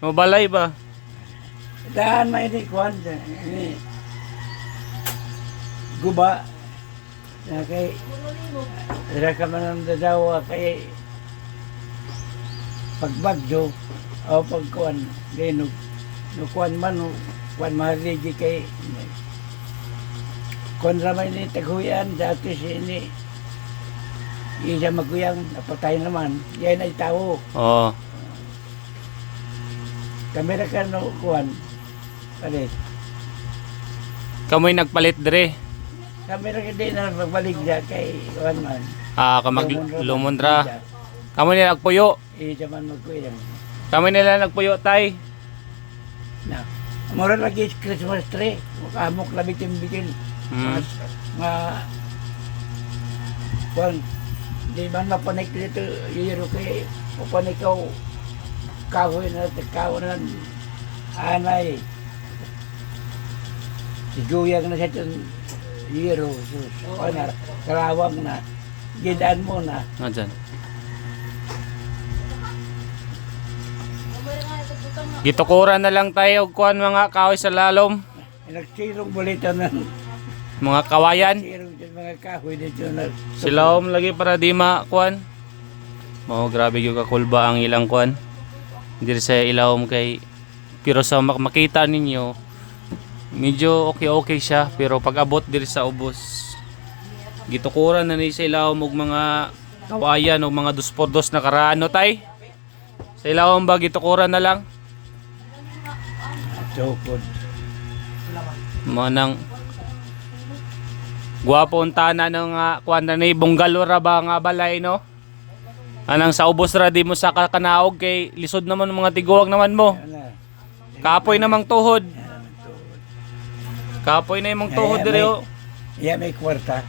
Mabalay ba? Daan may ni kwan ni guba na kay dira ka man ang dadawa kay pagbagyo o pagkuan dinog no kuan man no kuan mahaligi kay kuan ramay ni taghuyan dati si ini iya magkuyang napatay naman yan ay tao Oo. kamera ka no kuan palit Kamoy nagpalit dire. kamera ka din na pagbalik dya kay kuan man Kamag lumondra. Kamoy nila nagpuyo. iya man magkuyang Kamoy nila nagpuyo tay. na mura lagi Christmas tree amok labi timbitin nga kuan di man mapanik dito yero kay mapanikaw kahoy na kawanan anay siguyang na sa itong yero na karawang na gidaan mo na Nga dyan. Gitukuran na lang tayo og kuan mga kahoy sa lalom. nagsirong bulita ng Mga kawayan. sirong dyan mga kahoy dito na Silawom lagi para di makuan. Mao grabe yung kakulba ang ilang kuan. Diri sa ilawom kay pero sa makita ninyo medyo okay siya pero pag abot diri sa ubos gitukuran na ni sa ilawom og mga kawayan o mga 2x2 na karaan no tay. Sa ilawom ba gitukuran na lang? sukod Manang guwapo untana ng kuan na ni bungalo ra ba nga balay no? Anang sa ubos ra di mo sa kakanaog kay lisod naman ng mga tiguwag naman mo. Kapoy namang tuhod. Kapoy na imong tuhod dire oh. iya may kwarta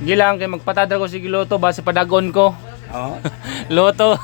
Gilang kay magpatada ko sige loto base padagon ko. oh Loto.